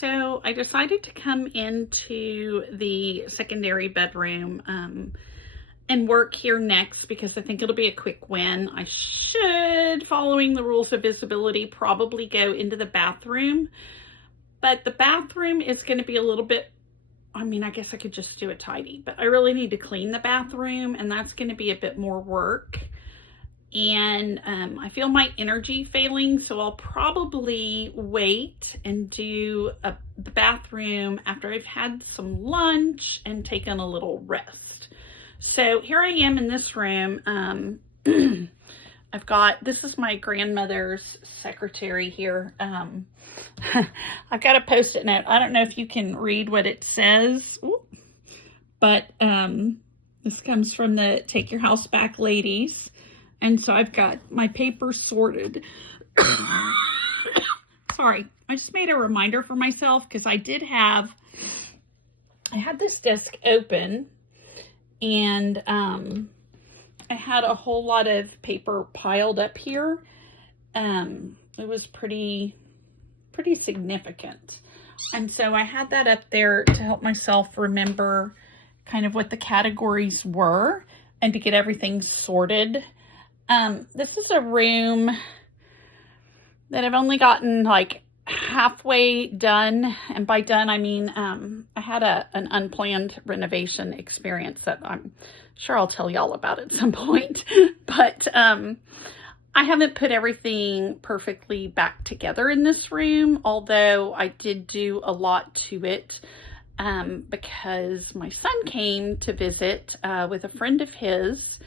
So I decided to come into the secondary bedroom and work here next because I think it'll be a quick win. I should, following the rules of visibility, probably go into the bathroom, but the bathroom is going to be a little bit, I mean, I guess I could just do it tidy, but I really need to clean the bathroom, and that's going to be a bit more work. And I feel my energy failing, so I'll probably wait and do the bathroom after I've had some lunch and taken a little rest. So here I am in this room. This is my grandmother's secretary here. I've got a Post-it note. I don't know if you can read what it says, but this comes from the Take Your House Back ladies. And so I've got my papers sorted. Sorry, I just made a reminder for myself because I had this desk open, and I had a whole lot of paper piled up here. It was pretty significant. And so I had that up there to help myself remember kind of what the categories were and to get everything sorted. This is a room that I've only gotten like halfway done. And by done, I mean, I had an unplanned renovation experience that I'm sure I'll tell y'all about at some point. But I haven't put everything perfectly back together in this room, although I did do a lot to it because my son came to visit with a friend of his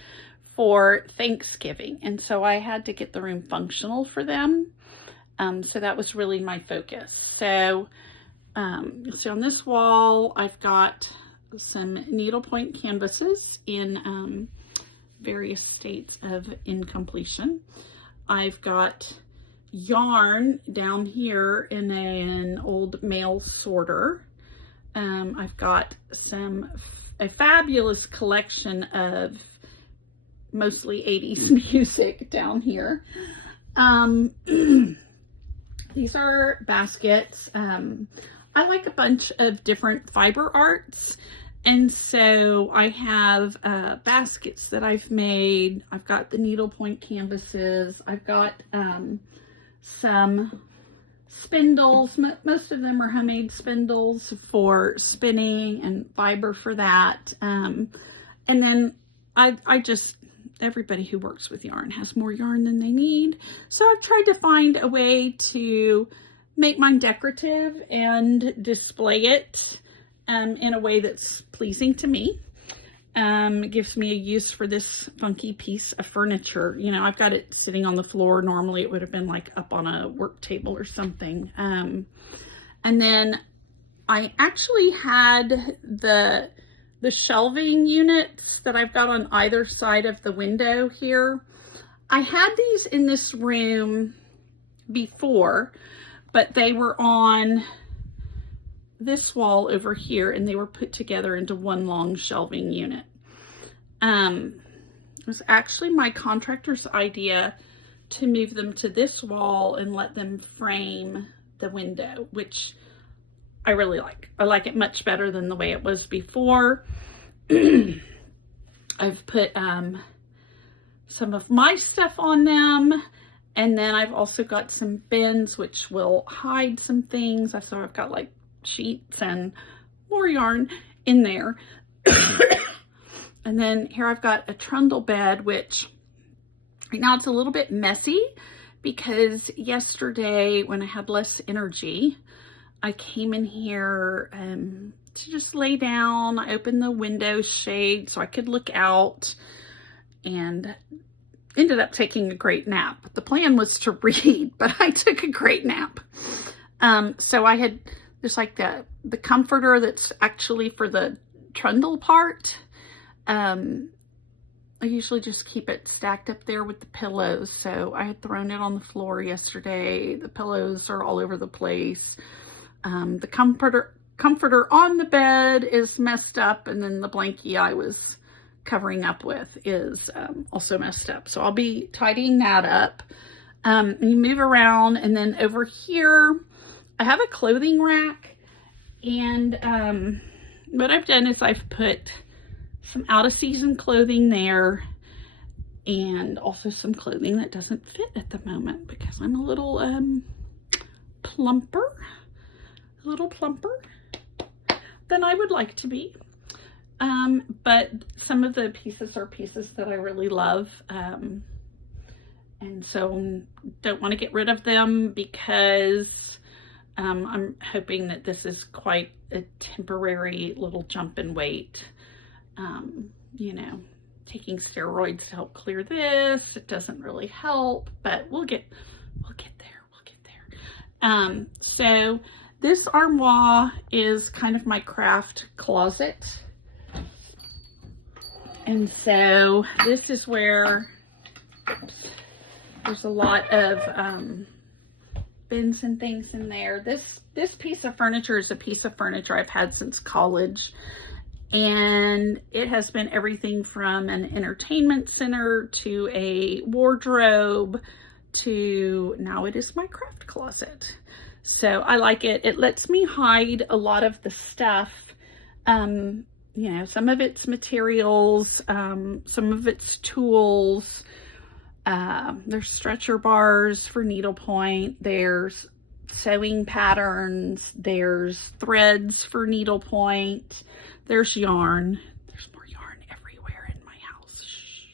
for Thanksgiving, and so I had to get the room functional for them. So that was really my focus. So on this wall, I've got some needlepoint canvases in various states of incompletion. I've got yarn down here in an old mail sorter. I've got a fabulous collection of mostly 80s music down here. These are baskets. I like a bunch of different fiber arts, and so I have baskets that I've made. I've got the needlepoint canvases. I've got some spindles. Most of them are homemade spindles for spinning and fiber for that. And then everybody who works with yarn has more yarn than they need. So I've tried to find a way to make mine decorative and display it in a way that's pleasing to me. It gives me a use for this funky piece of furniture. You know, I've got it sitting on the floor. Normally it would have been like up on a work table or something. And then I actually had the shelving units that I've got on either side of the window here. I had these in this room before, but they were on this wall over here, and they were put together into one long shelving unit. It was actually my contractor's idea to move them to this wall and let them frame the window, which I really like. I like it much better than the way it was before. I've put some of my stuff on them, and then I've also got some bins which will hide some things. So I've got like sheets and more yarn in there. And then here I've got a trundle bed, which right now it's a little bit messy because yesterday when I had less energy, I came in here to just lay down. I opened the window shade so I could look out, and ended up taking a great nap. The plan was to read, but I took a great nap. So I had just like the comforter that's actually for the trundle part. I usually just keep it stacked up there with the pillows. So I had thrown it on the floor yesterday. The pillows are all over the place. The comforter on the bed is messed up, and then the blankie I was covering up with is also messed up. So I'll be tidying that up. You move around, and then over here I have a clothing rack, and what I've done is I've put some out of season clothing there, and also some clothing that doesn't fit at the moment because I'm a little plumper than I would like to be. But some of the pieces are pieces that I really love, and so don't want to get rid of them because I'm hoping that this is quite a temporary little jump in weight. You know, taking steroids to help clear this, it doesn't really help, but we'll get there. So this armoire is kind of my craft closet. And so this is where, there's a lot of bins and things in there. This piece of furniture is a piece of furniture I've had since college. And it has been everything from an entertainment center to a wardrobe to now it is my craft closet. So I like it. It lets me hide a lot of the stuff. You know, some of it's materials, some of it's tools. There's stretcher bars for needlepoint. There's sewing patterns. There's threads for needlepoint. There's yarn. There's more yarn everywhere in my house. Shh.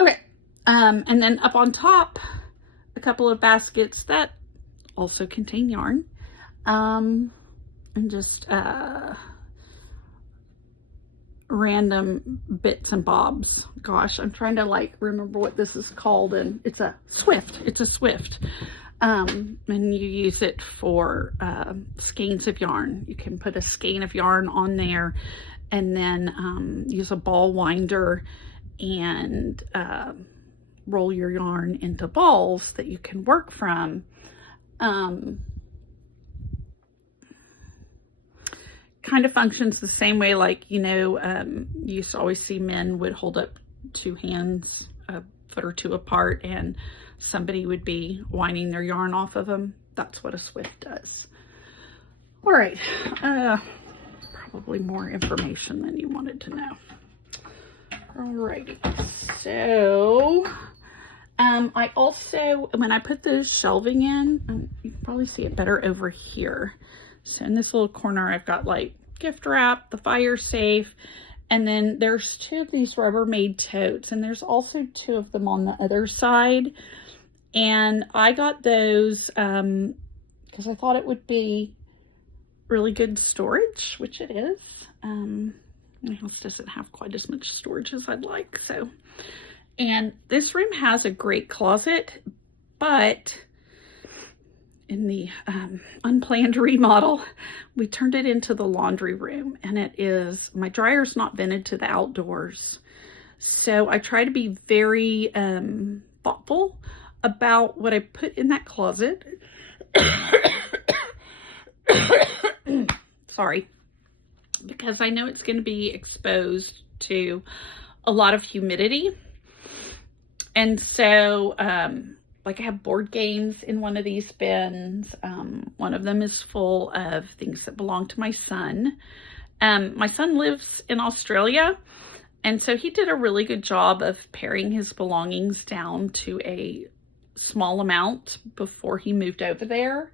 Okay. And then up on top, a couple of baskets that also contain yarn. And just random bits and bobs. Gosh, I'm trying to like remember what this is called, and it's a Swift. It's a Swift. And you use it for skeins of yarn. You can put a skein of yarn on there and then use a ball winder and roll your yarn into balls that you can work from. Kind of functions the same way, like, you know, you used to always see men would hold up two hands a foot or two apart and somebody would be winding their yarn off of them. That's what a Swift does. All right, probably more information than you wanted to know. All righty, so I also, when I put the shelving in, you can probably see it better over here. So in this little corner, I've got like gift wrap, the fire safe, and then there's two of these Rubbermaid totes, and there's also two of them on the other side. And I got those because I thought it would be really good storage, which it is. My house doesn't have quite as much storage as I'd like. So, and this room has a great closet, but in the unplanned remodel, we turned it into the laundry room, and it is, my dryer's not vented to the outdoors. So I try to be very thoughtful about what I put in that closet. Sorry, because I know it's going to be exposed to a lot of humidity. And so, like, I have board games in one of these bins. One of them is full of things that belong to my son. My son lives in Australia, and so he did a really good job of paring his belongings down to a small amount before he moved over there.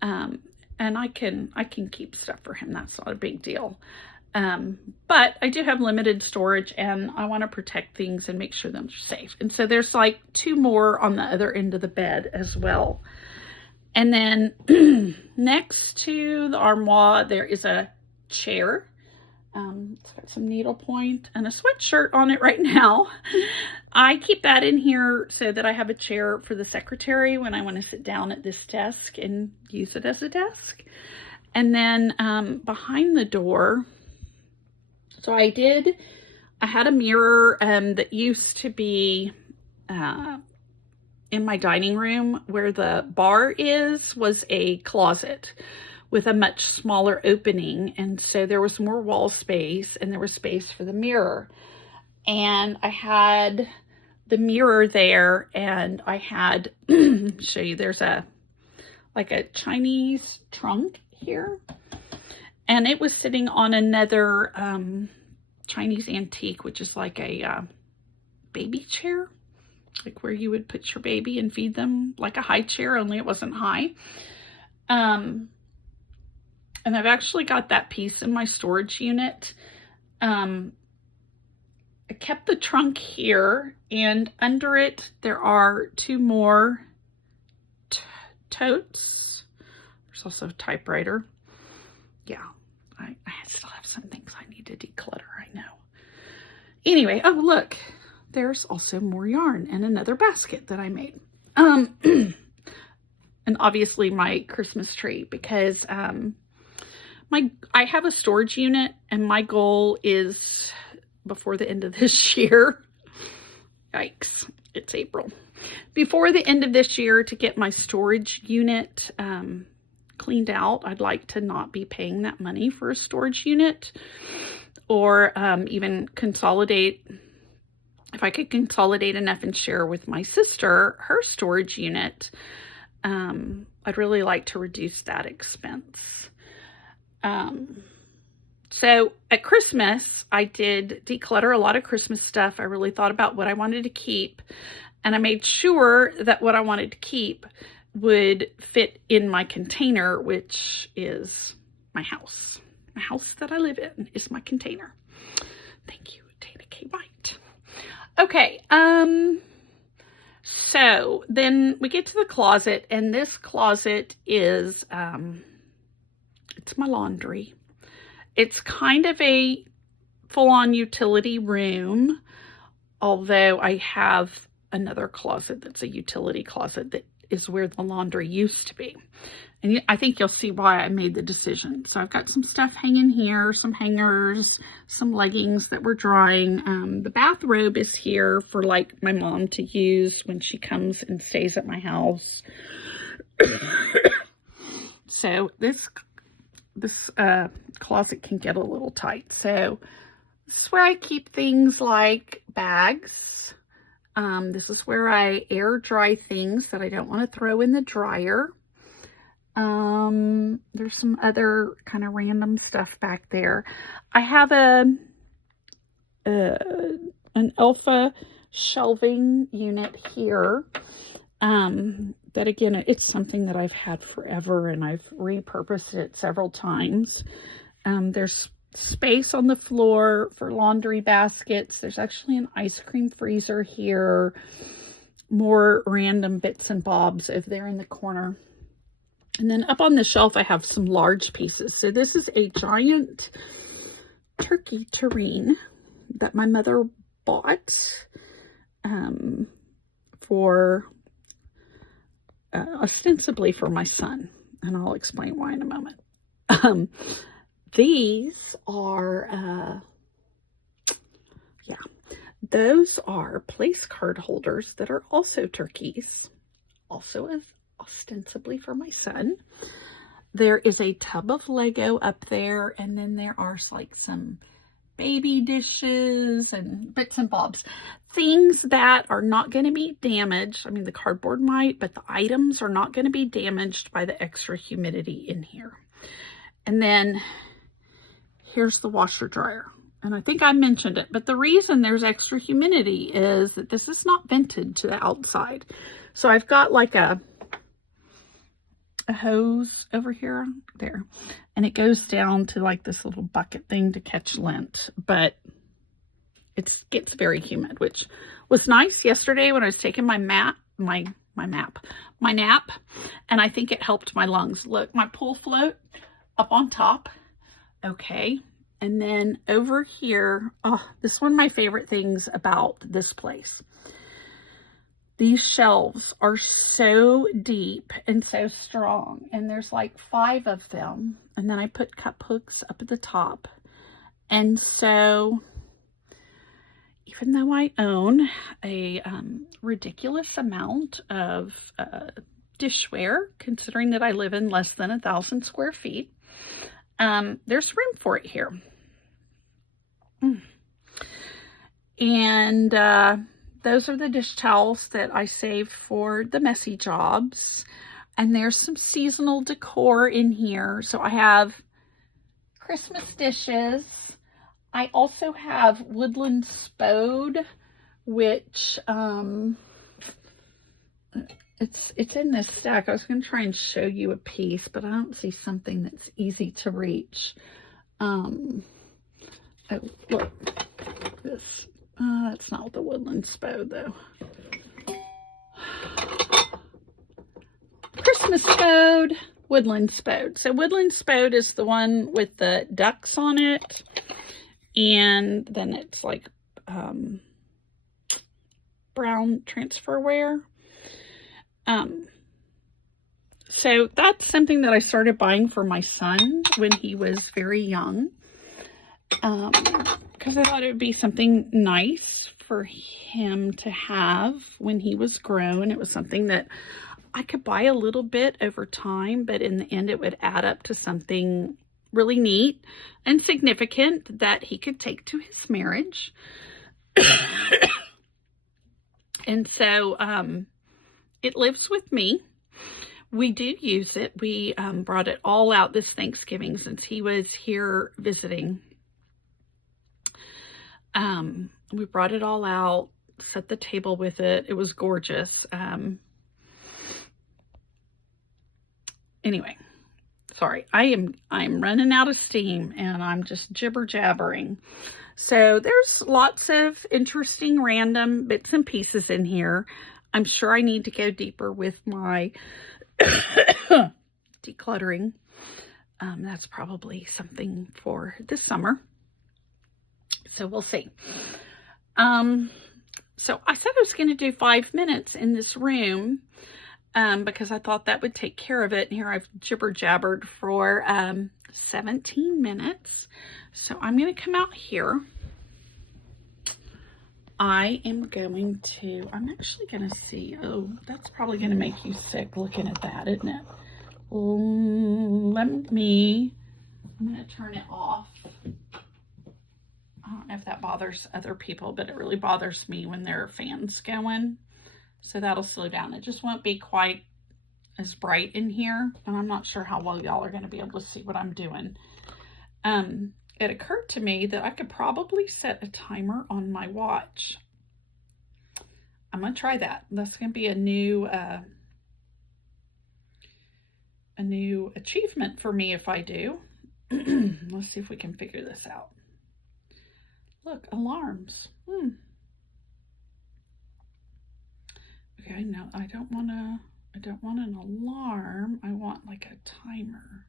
And I can keep stuff for him. That's not a big deal. But I do have limited storage, and I want to protect things and make sure they're safe. And so there's like two more on the other end of the bed as well. And then next to the armoire, there is a chair. It's got some needlepoint and a sweatshirt on it right now. I keep that in here so that I have a chair for the secretary when I want to sit down at this desk and use it as a desk. And then behind the door, so I had a mirror that used to be in my dining room. Where the bar was a closet with a much smaller opening, and so there was more wall space and there was space for the mirror. And I had the mirror there, and I had show you, there's a like a Chinese trunk here. And it was sitting on another Chinese antique, which is like a baby chair, like where you would put your baby and feed them, like a high chair, only it wasn't high. And I've actually got that piece in my storage unit. I kept the trunk here, and under it there are 2 more totes. There's also a typewriter. Yeah, I still have some things I need to declutter, I know. Anyway, oh look, there's also more yarn and another basket that I made. And obviously my Christmas tree, because I have a storage unit, and my goal is before the end of this year, yikes, it's April, before the end of this year, to get my storage unit cleaned out. I'd like to not be paying that money for a storage unit, or even consolidate. If I could consolidate enough and share with my sister her storage unit, I'd really like to reduce that expense. So at Christmas, I did declutter a lot of Christmas stuff. I really thought about what I wanted to keep, and I made sure that what I wanted to keep would fit in my container, which is my house. The house that I live in is my container. Thank you, Dana K. White. Okay, so then we get to the closet, and this closet is, it's my laundry. It's kind of a full-on utility room, although I have another closet that's a utility closet that is where the laundry used to be. And I think you'll see why I made the decision. So I've got some stuff hanging here, some hangers, some leggings that were drying. The bathrobe is here for like my mom to use when she comes and stays at my house. So this closet can get a little tight. So this is where I keep things like bags. This is where I air dry things that I don't want to throw in the dryer. There's some other kind of random stuff back there. I have an Alpha shelving unit here. That again, it's something that I've had forever, and I've repurposed it several times. There's space on the floor for laundry baskets. There's actually an ice cream freezer here. More random bits and bobs over there in the corner. And then up on the shelf, I have some large pieces. So this is a giant turkey terrine that my mother bought for ostensibly for my son. And I'll explain why in a moment. These are, those are place card holders that are also turkeys, also as ostensibly for my son. There is a tub of Lego up there, and then there are like some baby dishes and bits and bobs. Things that are not going to be damaged. I mean, the cardboard might, but the items are not going to be damaged by the extra humidity in here. And then here's the washer dryer. And I think I mentioned it, but the reason there's extra humidity is that this is not vented to the outside. So I've got like a hose over here, there, and it goes down to like this little bucket thing to catch lint, but it gets very humid, which was nice yesterday when I was taking my nap, and I think it helped my lungs. Look, my pool float up on top. Okay. And then over here, oh, this is one of my favorite things about this place. These shelves are so deep and so strong, and there's like 5 of them. And then I put cup hooks up at the top. And so even though I own a ridiculous amount of dishware, considering that I live in less than 1,000 square feet, there's room for it here. And those are the dish towels that I save for the messy jobs. And there's some seasonal decor in here. So I have Christmas dishes. I also have woodland spode, which it's in this stack. I was going to try and show you a piece, but I don't see something that's easy to reach. Oh, look, this. That's not the woodland spode, though. Christmas spode, woodland spode. So woodland spode is the one with the ducks on it, and then it's like brown transferware. So that's something that I started buying for my son when he was very young, because I thought it would be something nice for him to have when he was grown. It was something that I could buy a little bit over time, but in the end it would add up to something really neat and significant that he could take to his marriage. And so it lives with me. We do use it. We brought it all out this Thanksgiving since he was here visiting. We brought it all out, set the table with it. It was gorgeous. Anyway, sorry, I'm running out of steam and I'm just jibber-jabbering. So there's lots of interesting random bits and pieces in here. I'm sure I need to go deeper with my decluttering. That's probably something for this summer. So we'll see. So I said I was going to do 5 minutes in this room because I thought that would take care of it. And here I've jibber-jabbered for 17 minutes. So I'm going to come out here. I'm actually going to see, oh, that's probably going to make you sick looking at that, isn't it? I'm going to turn it off. I don't know if that bothers other people, but it really bothers me when there are fans going. So that'll slow down. It just won't be quite as bright in here. And I'm not sure how well y'all are going to be able to see what I'm doing. It occurred to me that I could probably set a timer on my watch. I'm going to try that. That's going to be a new achievement for me if I do. Let's see if we can figure this out. Look, alarms. Okay, no, I don't want an alarm. I want like a timer.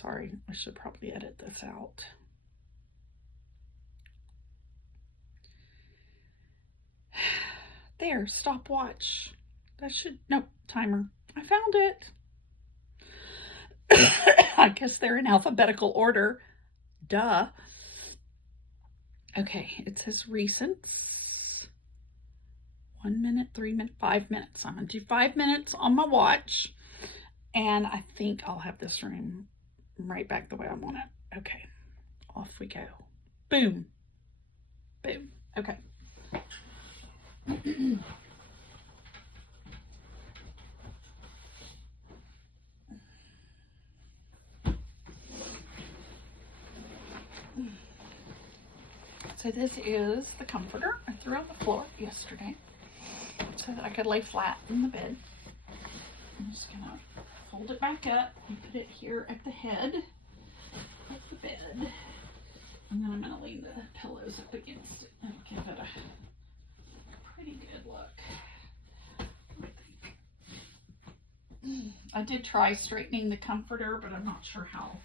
Sorry, I should probably edit this out. There, stopwatch. Nope, timer. I found it. I guess they're in alphabetical order. Duh. Okay, it says recents. 1 minute, 3 minutes, 5 minutes. I'm going to do 5 minutes on my watch. And I think I'll have this room right back the way I want it. Okay, off we go. Boom. Boom. Okay. So this is the comforter I threw on the floor yesterday so that I could lay flat in the bed. I'm just gonna hold it back up and put it here at the head of the bed. And then I'm gonna lean the pillows up against it and give it a pretty good look. I did try straightening the comforter, but I'm not sure how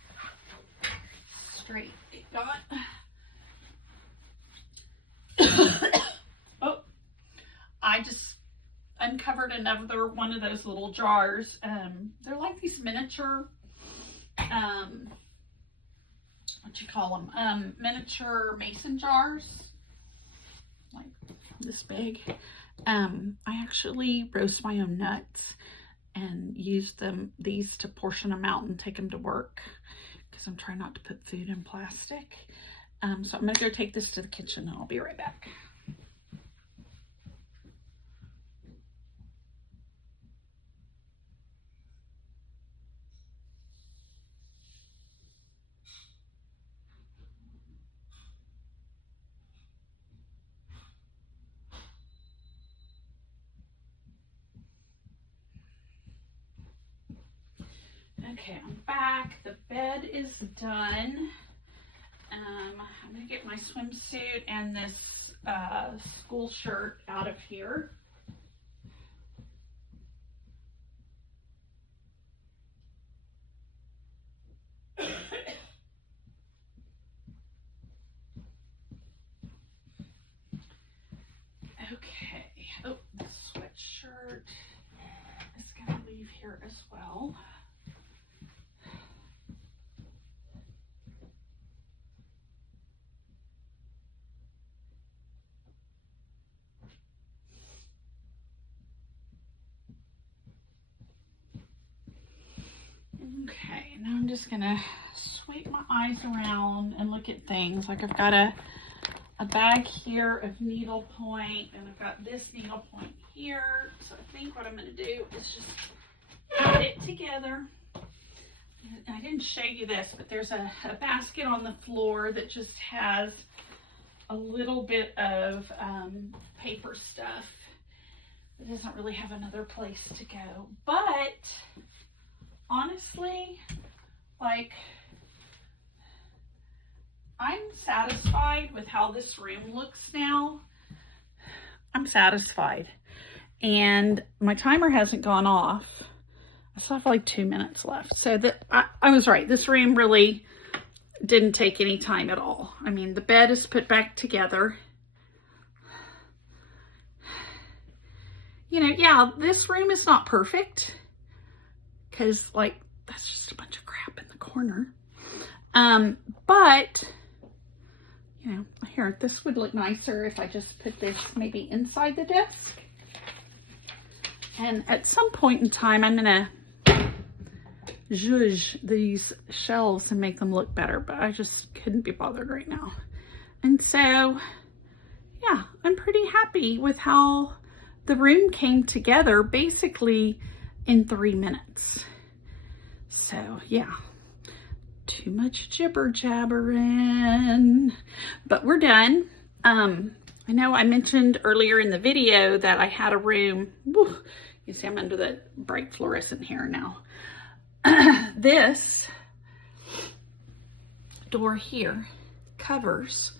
straight it got. Oh, I just uncovered another one of those little jars. They're like these miniature, what you call them? Miniature mason jars, like this big. I actually roast my own nuts and use these to portion them out and take them to work because I'm trying not to put food in plastic. So I'm going to go take this to the kitchen and I'll be right back. Okay, I'm back. The bed is done. I'm going to get my swimsuit and this school shirt out of here. Okay, oh, the sweatshirt is going to leave here as well. Okay, now I'm just gonna sweep my eyes around and look at things. Like I've got a bag here of needlepoint, and I've got this needlepoint here. So I think what I'm gonna do is just add it together. I didn't show you this, but there's a basket on the floor that just has a little bit of paper stuff. It doesn't really have another place to go, but honestly, like, I'm satisfied with how this room looks now. I'm satisfied. And my timer hasn't gone off. I still have like 2 minutes left. So that I was right. This room really didn't take any time at all. I mean, the bed is put back together. You know, yeah, this room is not perfect. Because, like, that's just a bunch of crap in the corner. But, you know, here, this would look nicer if I just put this maybe inside the desk. And at some point in time, I'm going to zhuzh these shelves and make them look better. But I just couldn't be bothered right now. And so, yeah, I'm pretty happy with how the room came together basically in 3 minutes. So yeah, too much jibber-jabbering, but we're done. I know I mentioned earlier in the video that I had a room. Whew, you see I'm under the bright fluorescent hair now. This door here covers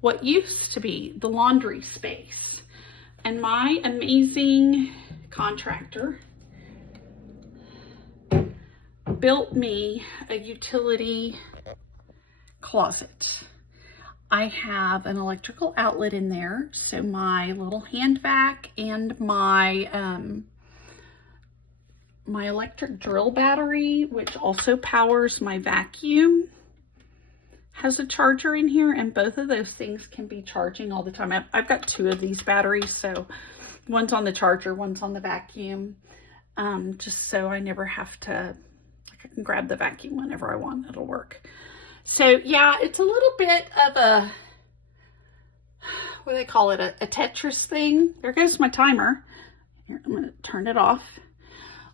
what used to be the laundry space, and my amazing contractor built me a utility closet. I have an electrical outlet in there, so my little hand vac and my my electric drill battery, which also powers my vacuum, has a charger in here, and both of those things can be charging all the time. I've got 2 of these batteries, so one's on the charger, one's on the vacuum, just so I never have to, I can grab the vacuum whenever I want, it'll work. So yeah, it's a little bit of a, what do they call it, a Tetris thing. There goes my timer. Here, I'm gonna turn it off.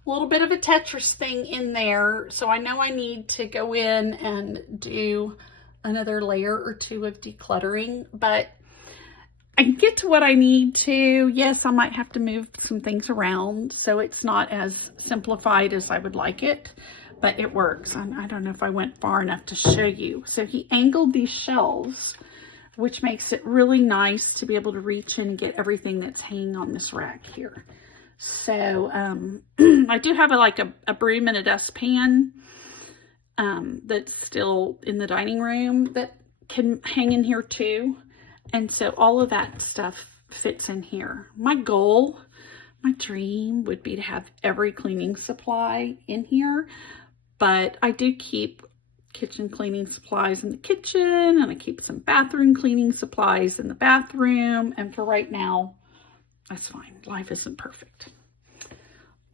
A little bit of a Tetris thing in there. So I know I need to go in and do another layer or 2 of decluttering, but I can get to what I need to. Yes, I might have to move some things around, so it's not as simplified as I would like it, but it works. I don't know if I went far enough to show you. So he angled these shelves, which makes it really nice to be able to reach in and get everything that's hanging on this rack here. So I do have a broom and a dustpan that's still in the dining room that can hang in here too. And so all of that stuff fits in here. My goal, my dream would be to have every cleaning supply in here, but I do keep kitchen cleaning supplies in the kitchen, and I keep some bathroom cleaning supplies in the bathroom. And for right now, That's fine. Life isn't perfect.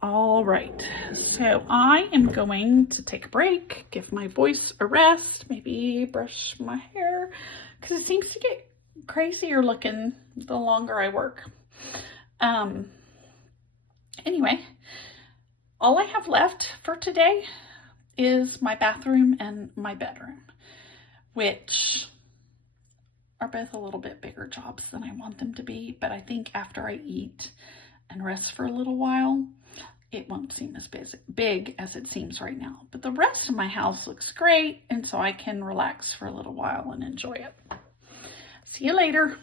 All right, so I am going to take a break, give my voice a rest, maybe brush my hair, because it seems to get crazier looking the longer I work. Anyway, all I have left for today is my bathroom and my bedroom, which are both a little bit bigger jobs than I want them to be, but I think after I eat and rest for a little while, it won't seem as big as it seems right now. But the rest of my house looks great, and so I can relax for a little while and enjoy it. See you later.